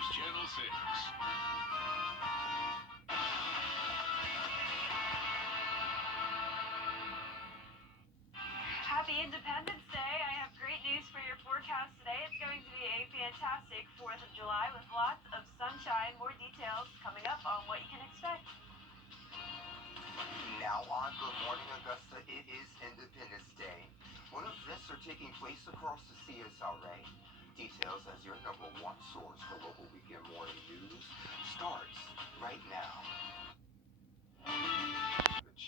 News Channel 6. Happy Independence Day. I have great news for your forecast today. It's going to be a fantastic 4th of July with lots of sunshine. More details coming up on what you can expect. Now on Good Morning Augusta, it is Independence Day. When events are taking place across the CSRA, details as your number one source for local weekend morning news starts right now.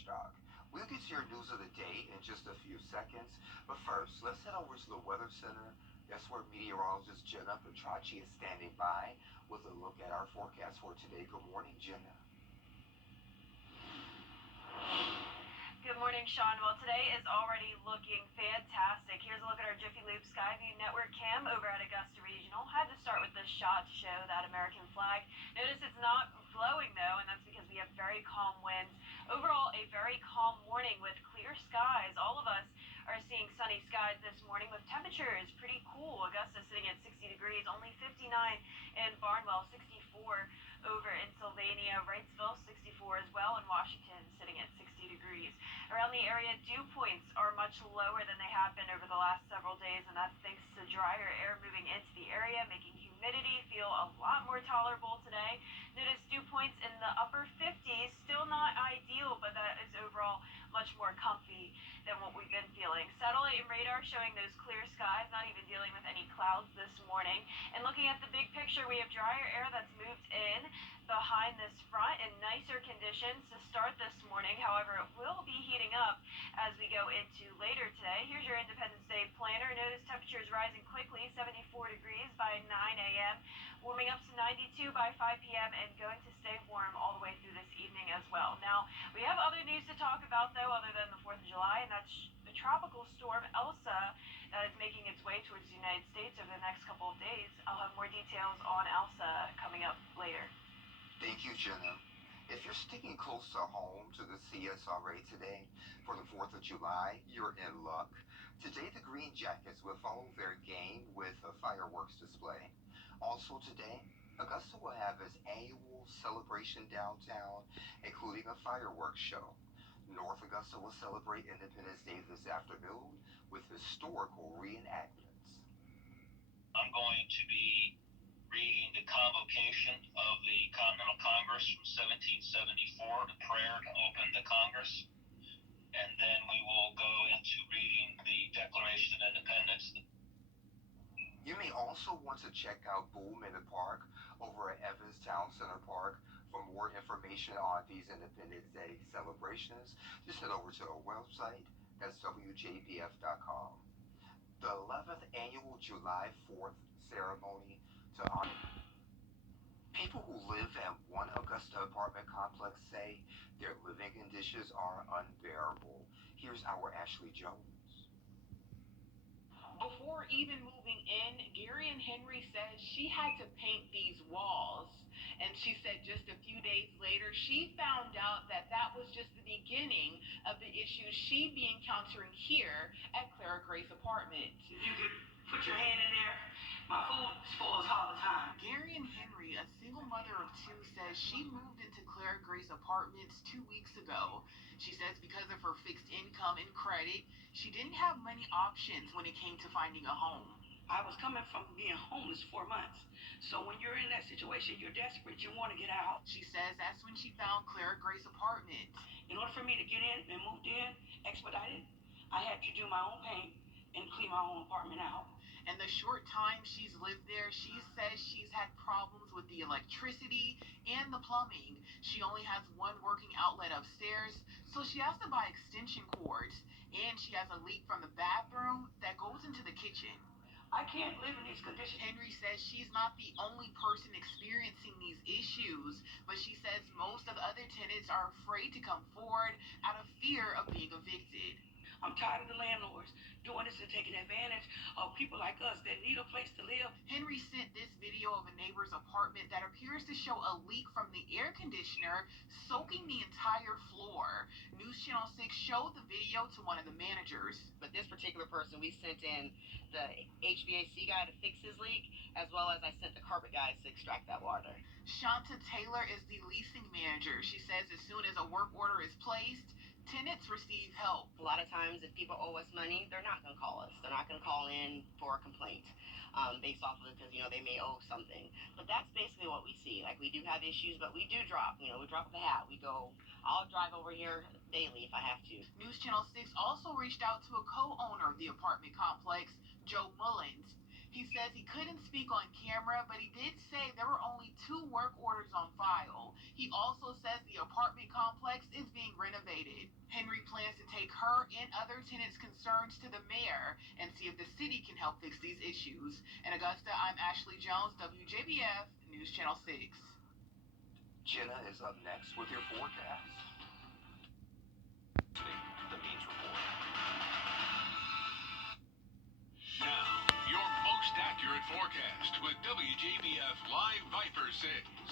Stock. We'll get to your news of the day in just a few seconds, but first, let's head over to the Weather Center. That's where meteorologist Jenna Petracci is standing by with a look at our forecast for today. Good morning, Jenna. Good morning, Sean. Well, today is already looking fantastic. Here's a look at our Jiffy Lube Skyview Network cam over at Augusta Regional. Had to start with this shot to show that American flag. Notice it's not blowing, though, and that's because we have very calm winds. Overall, a very calm morning with clear skies. All of us are seeing sunny skies this morning with temperatures pretty cool. Augusta sitting at 60 degrees, only 59 in Barnwell, 64 over in Sylvania, Wrightsville 64 as well, and Washington sitting at 60 degrees. Around the area, dew points are much lower than they have been over the last several days, and that's thanks to drier air moving into the area, making humidity feel a lot more tolerable today. Notice dew points in the upper 50s, still not ideal, but that is overall much more comfy than what we've been feeling. Satellite and radar showing those clear skies, not even dealing with any clouds this morning. And looking at the big picture, we have drier air that's moved in behind this front in nicer conditions to start this morning. However, it will be heating up as we go into later today. Here's your Independence Day planner. Notice temperatures rising quickly, 74 degrees by 9 a.m., warming up to 92 by 5 p.m., and going to stay warm all the way through this evening as well. Now, we have other news to talk about, though, other than the 4th of July, and that's the tropical storm Elsa that is making its way towards the United States over the next couple of days. I'll have more details on Elsa coming up later. Thank you, Jenna. If you're sticking close to home to the CSRA today for the 4th of July, you're in luck. Today, the Green Jackets will follow their game with a fireworks display. Also today, Augusta will have its annual celebration downtown, including a fireworks show. North Augusta will celebrate Independence Day this afternoon with historical reenactments. I'm going to be reading the convocation of the Continental Congress from 1774, the prayer to open the Congress, and then we will go into reading the Declaration of Independence. You may also want to check out Boom in the Park over at Evans Town Center Park. For more information on these Independence Day celebrations, just head over to our website, that's Wjbf.com. The 11th annual July 4th ceremony to honor people who live at one Augusta apartment complex say their living conditions are unbearable. Here's our Ashley Jones. Before even moving in, Gary and Henry says she had to paint these walls. And she said just a few days later, she found out that that was just the beginning of the issues she'd be encountering here at Clara Grace Apartments. If you could put your hand in there, my food spoils all the time. Gary and Henry, a single mother of two, says she moved into Clara Grace Apartments 2 weeks ago. She says because of her fixed income and credit, she didn't have many options when it came to finding a home. I was coming from being homeless 4 months. So when you're in that situation, you're desperate, you want to get out. She says that's when she found Clara Grace Apartments. In order for me to get in and moved in, expedited, I had to do my own paint and clean my own apartment out. And the short time she's lived there, she says she's had problems with the electricity and the plumbing. She only has one working outlet upstairs, so she has to buy extension cords. And she has a leak from the bathroom that goes into the kitchen. I can't live in these conditions. Henry says she's not the only person experiencing these issues, but she says most of the other tenants are afraid to come forward out of fear of being evicted. I'm tired of the landlords doing this and taking advantage of people like us that need a place to live. Henry sent this video video of a neighbor's apartment that appears to show a leak from the air conditioner soaking the entire floor. News Channel 6 showed the video to one of the managers. But this particular person, we sent in the HVAC guy to fix his leak, as well as I sent the carpet guys to extract that water. Shanta Taylor is the leasing manager. She says as soon as a work order is placed, tenants receive help. A lot of times, if people owe us money, they're not going to call us. They're not going to call in for a complaint based off of it because, they may owe something. But that's basically what we see. Like, we do have issues, but we do drop. We drop the hat. We go, I'll drive over here daily if I have to. News Channel 6 also reached out to a co-owner of the apartment complex, Joe Mullins. He says he couldn't speak on camera, but he did say there were only 2 work orders on file. He also says the apartment complex is being renovated. Henry plans to take her and other tenants' concerns to the mayor and see if the city can help fix these issues. In Augusta, I'm Ashley Jones, WJBF, News Channel 6. Jenna is up next with your forecast. The Means Report. Now, your most accurate forecast with WJBF Live Viper 6.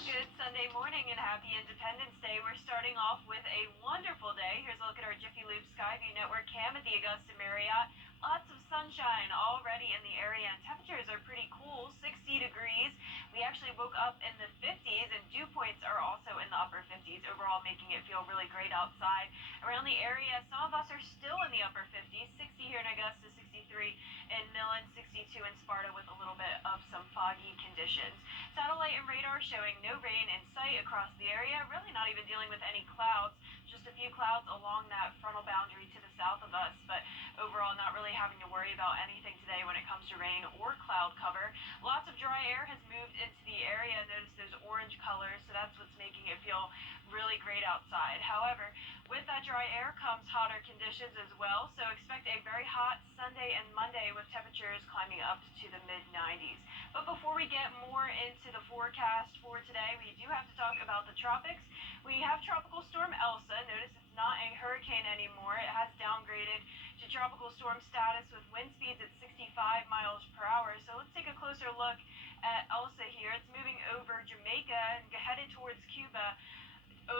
Good Sunday morning and happy Independence Day. We're starting off with a wonderful day. Here's a look at our Jiffy Lube Skyview Network cam at the Augusta Marriott. Lots of sunshine already in the area, and temperatures are pretty cool, 60 degrees. We actually woke up in the 50s, and dew points are also in the upper 50s, overall making it feel really great outside. Around the area, some of us are still in the upper 50s, 60 here in Augusta, 63 in Millen, 62 in Sparta with a little bit of some foggy conditions. Satellite and radar showing no rain in sight across the area, really not even dealing with any clouds, just a few clouds along that frontal boundary to the south of us, but overall not really having to worry about anything today when it comes to rain or cloud cover. Lots of dry air has moved into the area. Notice those orange colors, so that's what's making it feel really great outside. However, with that dry air comes hotter conditions as well, so expect a very hot Sunday and Monday with temperatures climbing up to the mid-90s. But before we get more into the forecast for today, we do have to talk about the tropics. We have Tropical Storm Elsa. Notice it's not a hurricane anymore. It has downgraded to tropical storm status with wind speeds at 65 miles per hour. So let's take a closer look at Elsa here. It's moving over Jamaica and headed towards Cuba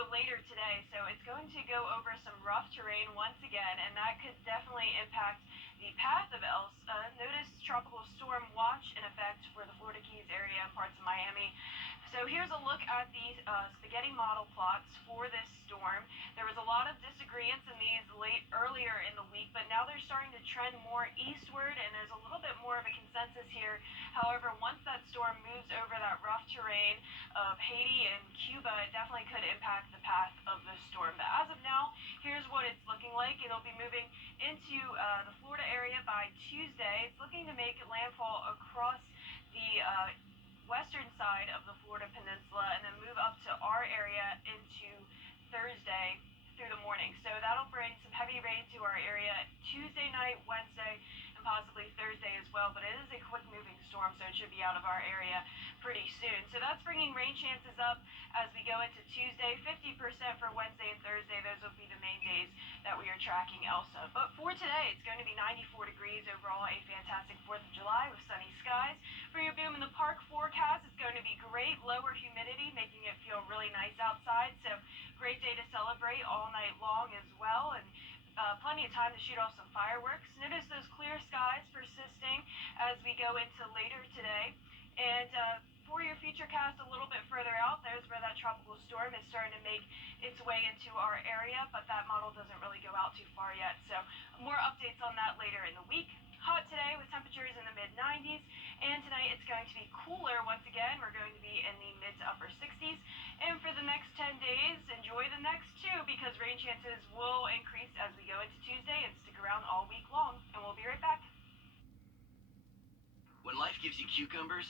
later today. So it's going to go over some rough terrain once again, and that could definitely impact the path of Elsa. Notice tropical storm watch in effect for the Florida Keys area and parts of Miami. So here's a look at the spaghetti model plots for this storm. There was a lot of disagreements in these earlier in the week, but now they're starting to trend more eastward, and there's a little bit more of a consensus here. However, once that storm moves over that rough terrain of Haiti and Cuba, it definitely could impact the path of the storm. But as of now, here's what it's looking like. It'll be moving into the Florida area by Tuesday. It's looking to make landfall across the western side of the Florida Peninsula and then move up to our area into Thursday through the morning. So that'll bring some heavy rain to our area Tuesday night, Wednesday, and possibly Thursday as well. But it is a quick moving storm, so it should be out of our area pretty soon. So that's bringing rain chances up as we go into Tuesday. 50% for Wednesday and Thursday. Those will be the main days that we are tracking Elsa. But for today, it's going to be 94 degrees overall. A fantastic 4th of July with sunny skies. For your Boom in the Park forecast, it's going to be great. Lower humidity, making it feel really nice outside. So great day to celebrate all night long as well. And plenty of time to shoot off some fireworks. Notice those clear skies persisting as we go into later today. And for your future cast a little bit further out, there's where that tropical storm is starting to make its way into our area, but that model doesn't really go out too far yet. So more updates on that later in the week. Hot today with temperatures in the mid-90s, and tonight it's going to be cooler once again. We're going to be in the mid to upper 60s. And for the next 10 days, enjoy the next 2 because rain chances will increase as we go into Tuesday and stick around all week long. And we'll be right back. When life gives you cucumbers,